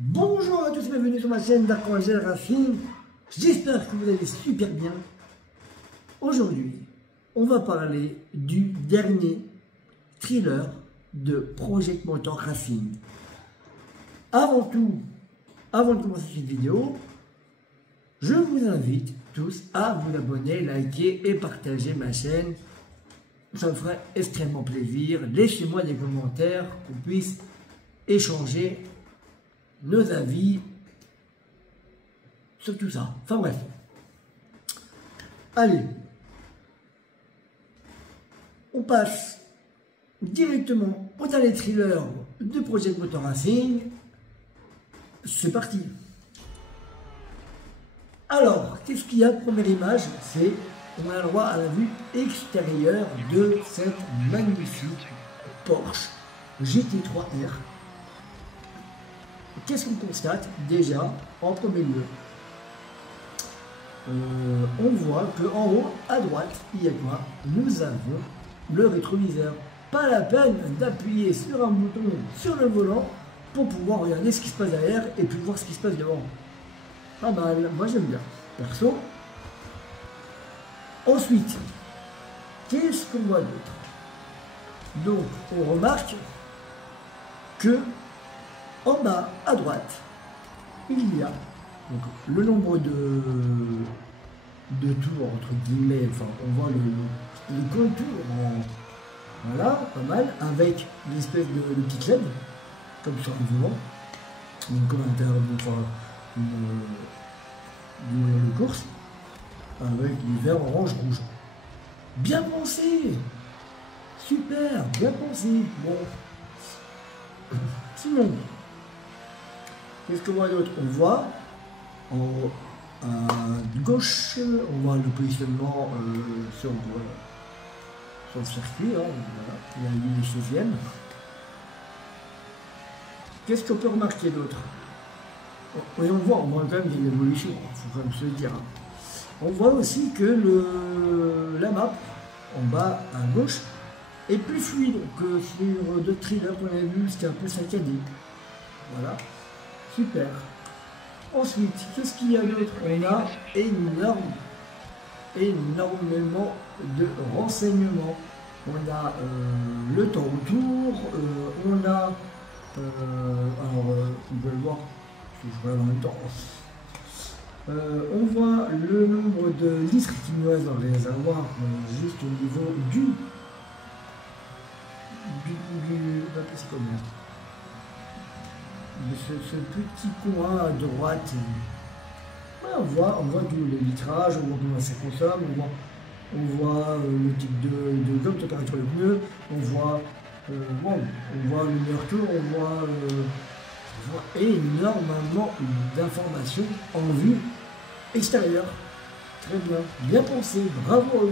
Bonjour à tous et bienvenue sur ma chaîne d'Arc-en-Ciel Racing. J'espère que vous allez super bien. Aujourd'hui, on va parler du dernier thriller de Project Motor Racing. Avant de commencer cette vidéo, je vous invite tous à vous abonner, liker et partager ma chaîne. Ça me ferait extrêmement plaisir. Laissez-moi des commentaires, qu'on puisse échanger nos avis sur tout ça. Enfin bref. Allez. On passe directement au dernier thriller de Project Motor Racing. C'est parti. Alors, qu'est-ce qu'il y a? Première image, c'est on a le droit à la vue extérieure de cette magnifique Porsche GT3 R. Qu'est-ce qu'on constate déjà en premier lieu? On voit qu'en haut à droite, il y a quoi? Nous avons le rétroviseur. Pas la peine d'appuyer sur un bouton sur le volant pour pouvoir regarder ce qui se passe derrière et puis voir ce qui se passe devant. Pas mal, moi j'aime bien, perso. Ensuite, qu'est-ce qu'on voit d'autre? Donc, on remarque que en bas à droite, il y a donc, le nombre de tours, entre guillemets, enfin, on voit le contour, voilà, pas mal, avec une espèce de petite LED, comme sur un volant, donc comme une de course, avec les verts orange rouge. Bien pensé, super, bien pensé. Bon, sinon, qu'est-ce qu'on voit d'autre? On voit en haut à gauche, on voit le positionnement sur le circuit, hein, voilà. Il y a une 16e. Qu'est-ce qu'on peut remarquer d'autre? Et on voit quand même qu'il y a une évolution, il faut quand même se le dire. On voit aussi que la map en bas à gauche est plus fluide que sur d'autres thrillers qu'on a vu, c'était un peu saccadé. Voilà, super. Ensuite, qu'est-ce qu'il y a d'autre? On a énormément de renseignements. On a le temps autour, on a alors vous pouvez le voir, je regarde en même temps. On voit le nombre de litres qui nous restent dans les avoirs juste au niveau du ce petit coin à droite. Ouais, on voit tous les litrages, on voit comment ça consomme, on voit le type de gomme, température de pneu, on voit le meilleur tour, on voit énormément d'informations en vue extérieure. Très bien, bien pensé, bravo.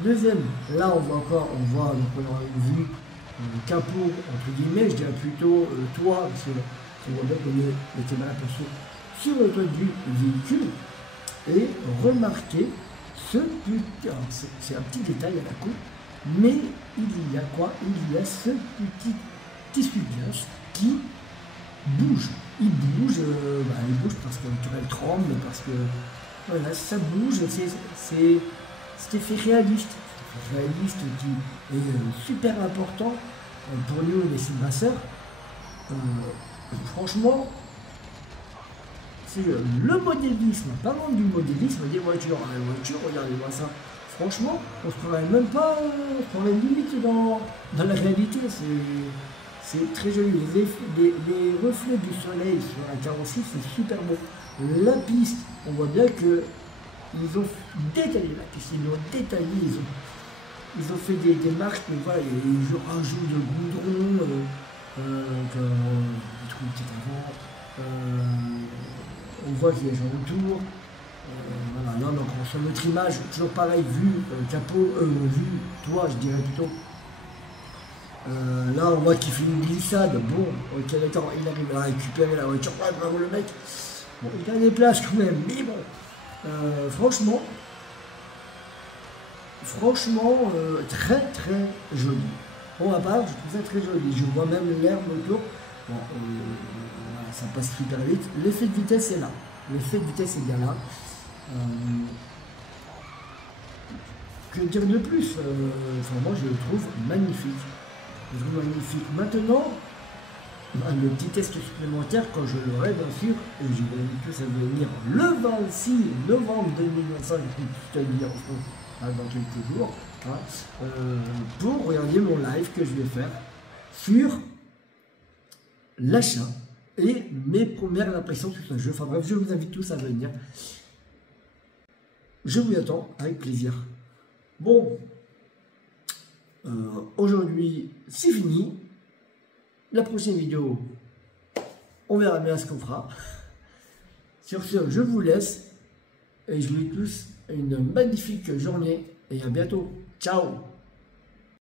Deuxième, là on voit on a une vue capot entre guillemets, je dirais plutôt toit, parce qu'on voit bien qu'on était mal aperçu sur le toit du véhicule. Et remarquez ce petit, c'est un petit détail à la coupe, mais il y a quoi? Il y a ce petit tissu de glace qui bouge. Il bouge parce que elle tremble, parce que voilà, ça bouge, c'est cet effet réaliste qui est super important pour nous les cinémasseurs. Franchement, c'est le modélisme, parlons du modélisme des voitures. Les voitures, regardez-moi ça. Franchement, on se croirait même pas, on se croirait limite dans la réalité. C'est très joli. Les reflets du soleil sur la carrosserie, c'est super beau. La piste, on voit bien que ils ont détaillé la piste, ils l'ont détaillé, ils ont fait des marques, mais voilà, il y a eu un rajout de goudron, des trucs petit avant, on voit qu'il y a des gens autour, voilà, non, donc sur notre image, toujours pareil, vue capot, vue toit, je dirais plutôt. Là, on voit qu'il fait une glissade, bon, ok, d'accord, il arrive à récupérer la voiture, ouais, bravo le mec, bon, il a des places quand même, mais bon. Franchement, très très joli. Pour ma part, je trouve ça très joli. Je vois même l'herbe autour. Bon, voilà, ça passe super vite. L'effet de vitesse est là. L'effet de vitesse est bien là. Que dire de plus? Enfin, moi, je le trouve magnifique. Je le trouve magnifique. Maintenant, le petit test supplémentaire, quand je l'aurai, bien sûr, et je vais que ça va venir le 26 novembre 2025, c'est-à-dire dans quelques jours, hein, pour regarder mon live que je vais faire sur l'achat et mes premières impressions sur ce jeu. Enfin bref, je vous invite tous à venir. Je vous attends avec plaisir. Bon, aujourd'hui, c'est fini. La prochaine vidéo, on verra bien ce qu'on fera. Sur ce, je vous laisse et je vous dis tous une magnifique journée et à bientôt. Ciao!